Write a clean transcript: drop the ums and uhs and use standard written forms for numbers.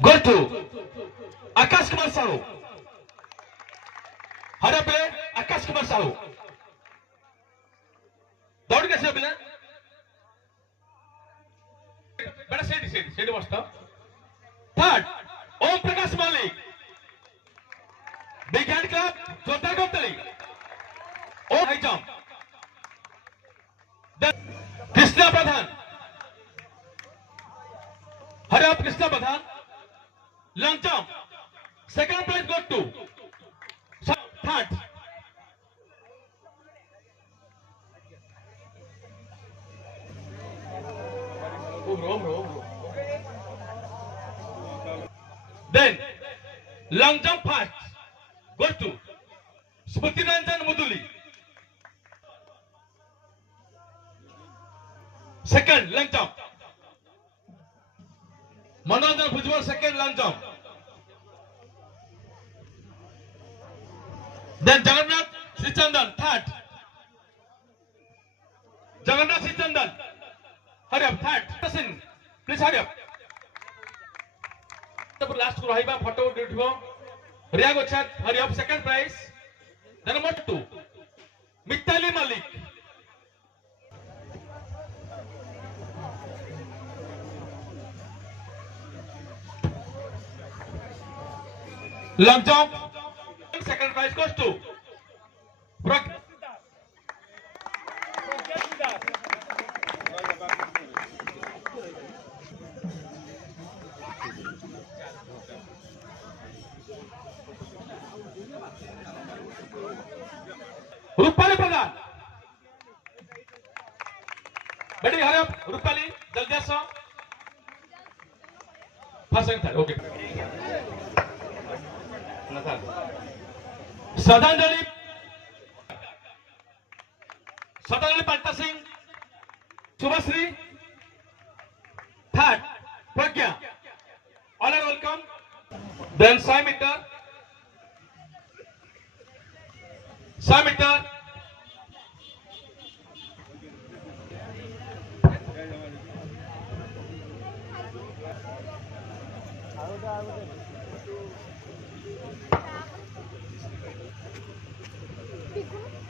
Go to Akash Kumar Sahu. हरे पे आकाश कुमार साहू दौड़ कैसे पिला बड़ा सेठ बसता third Om Prakash Mallick big hand clap जोरदार गोतली Om high jump Krishna Pradhan hurry up Krishna Pradhan long jump second place go to third then long jump first goes to Smriti Ranjan Muduli second long jump Manojan Bhujwal second long jump then Jagannath Srichandan third Jagannath Srichandan hurry up third person please hurry up last को रहिबा photo उठिबो रिया गोछात hurry up second prize then number 2 Mitali Malik long jump second prize goes to Rupali Pradhan बेटी hurry Rupali जल्दी आसो first था okay Shraddhanjali पांटा Singh Subhashree third Pragya all are welcome then 100 metre 100 metre Pico.